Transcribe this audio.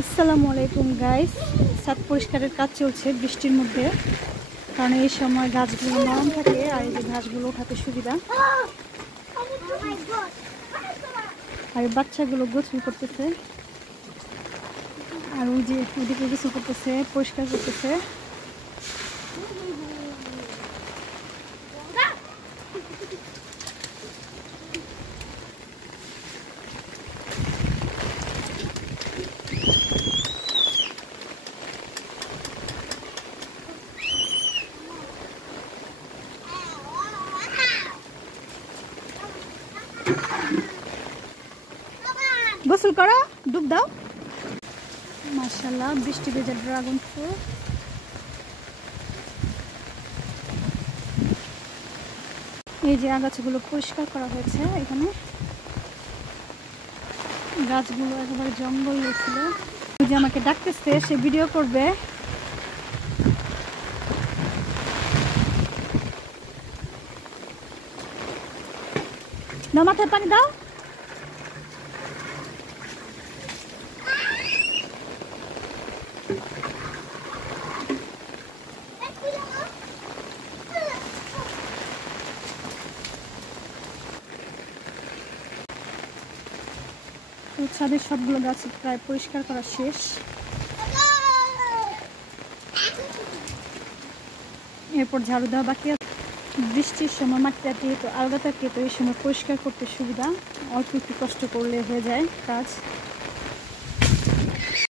আসসালামু আলাইকুম গাইস, ছাদ পরিষ্কারের কাজ চলছে বৃষ্টির মধ্যে, কারণ এই সময় গাছগুলো নরম থাকে আর এই যে ঘাসগুলো উঠাতে সুবিধা। আর বাচ্চাগুলো গোসল করতেছে আর ওই যে ওদিকে গোসল করতেছে, পরিষ্কার করতেছে। গোসল করো, ডুব দাও। মাশাআল্লাহ, বৃষ্টি ভেজা ড্রাগন ফ্রুট। এই যে আগাছাগুলো পরিষ্কার করা হয়েছে। এখানে গাছগুলো একেবারে জঙ্গল হয়েছিল। ওই যে আমাকে ডাকতেছে, সে ভিডিও করবে। না, মাথায় পানি দাও। তো ছাদের সবগুলো গাছ প্রায় পরিষ্কার করা শেষ। এরপর ঝাড়ু দেওয়া বাকি আছে। বৃষ্টির সময় মাটিটা যেহেতু আলগা থাকে, তো এই সময় পরিষ্কার করতে সুবিধা। অল্প একটু কষ্ট করলে হয়ে যায় কাজ।